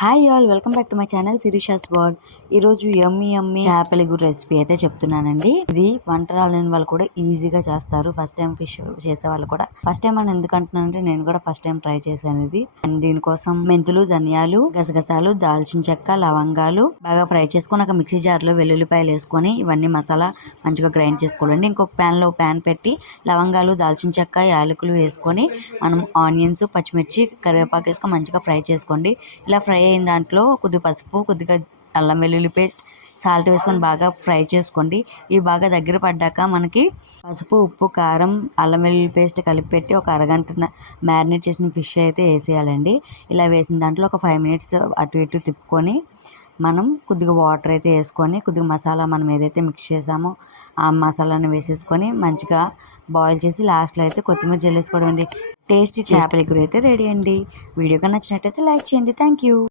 Hi all, welcome back to my channel Sirisha's world. ఈరోజు యమ్మీ యమ్మీ చేపల ఇగురు రెసిపీ అయితే చెప్తున్నానండి. ఇది వంట రాలేని వాళ్ళు కూడా ఈజీగా చేస్తారు. ఫస్ట్ టైం ఫిష్ చేసే వాళ్ళు కూడా. ఫస్ట్ టైం అని ఎందుకు అంటున్నానంటే నేను కూడా ఫస్ట్ టైం ట్రై చేశాను ఇది. అండ్ దీనికోసం మెంతులు, ధనియాలు, గసగసాలు, దాల్చిన చెక్క, లవంగాలు బాగా ఫ్రై చేసుకొని ఒక మిక్సీ జార్ లో వెల్లుల్లిపాయలు వేసుకొని ఇవన్నీ మసాలా మంచిగా గ్రైండ్ చేసుకోవాలండి. ఇంకొక ప్యాన్ పెట్టి లవంగాలు, దాల్చిన చెక్క, యాలకులు వేసుకొని మనం ఆనియన్స్, పచ్చిమిర్చి, కరివేపాకు వేసుకొని మంచిగా ఫ్రై చేసుకోండి. ఇలా ఫ్రై అయిన దాంట్లో కొద్దిగా పసుపు, కొద్దిగా అల్లం వెల్లుల్లి పేస్ట్, సాల్ట్ వేసుకొని బాగా ఫ్రై చేసుకోండి. ఇవి బాగా దగ్గర పడ్డాక మనకి పసుపు, ఉప్పు, కారం, అల్లం వెల్లుల్లి పేస్ట్ కలిపి పెట్టి ఒక అరగంట మ్యారినేట్ చేసిన ఫిష్ అయితే వేసేయాలండి. ఇలా వేసిన దాంట్లో ఒక 5 minutes అటు ఇటు తిప్పుకొని మనం కొద్దిగా వాటర్ అయితే వేసుకొని కొద్దిగా మసాలా మనం ఏదైతే మిక్స్ చేసామో ఆ మసాలాను వేసేసుకొని మంచిగా బాయిల్ చేసి లాస్ట్లో అయితే కొత్తిమీర జల్లేసుకోవడం అండి. టేస్టీ చేపల ఇగురు అయితే రెడీ అండి. వీడియో నచ్చినట్టయితే లైక్ చేయండి. Thank you.